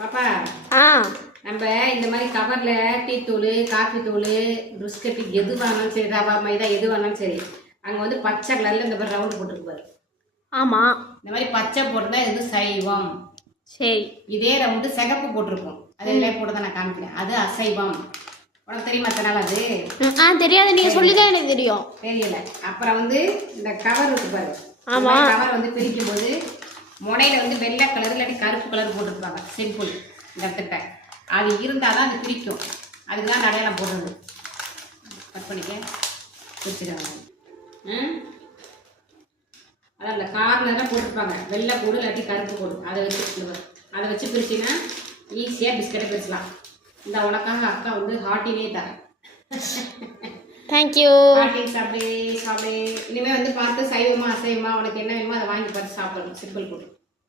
பாப்பா நம்ம இந்த மாதிரி கவர்ல டீ தூள் காஃபி தூள் பிஸ்கட் எது வேணாலும் சரி ரவா மைதா எது வேணாலும் சரி அங்க வந்து பச்சை கலர்ல இந்த மாதிரி ரவுண்ட் போட்டுருப்பாரு. ஆமா இந்த மாதிரி பச்சை போட்டுதான் இது சைவம். சரி இதே ரவுண்டு சிகப்பு போட்டிருக்கும் அது இதெல்லாம் போட்டு தான் நான் காமிக்கிறேன். அது அசைவம். உனக்கு தெரியுமா அதனால அது தெரியாது நீங்க சொல்லிதான் எனக்கு தெரியும். தெரியல. அப்புறம் வந்து இந்த கவர் இருக்கு பாரு. ஆமா கவர் வந்து பிரிக்கும் போது முனையில வந்து வெள்ளை கலர் இல்லாட்டி கருப்பு கலர் போட்டுருப்பாங்க சிம்பிள் இந்த இடத்துல அது இருந்தால் தான் அது பிரிக்கும். அதுக்கு தான் அடையாளம் போடுறது. கட் பண்ணிக்க பிரிச்சுக்காங்க. அதான் அந்த கார்னராக போட்டிருப்பாங்க வெள்ளை கூடு இல்லாட்டி கருப்பு கூடு அதை வச்சு பிரிச்சின்னா ஈஸியாக பிஸ்கட்டை பிரிச்சலாம். இந்த உனக்காக அக்கா வந்து ஹாட்டினே தரேன். தேங்க்யூ. ஹாட்டின் சாப்பிடு சாப்பிடு. இனிமேல் வந்து பார்த்து சைவமா அசைவமா உனக்கு என்ன வேணுமோ அதை வாங்கி பார்த்து சாப்பிடணும். சிம்பிள் கூடு.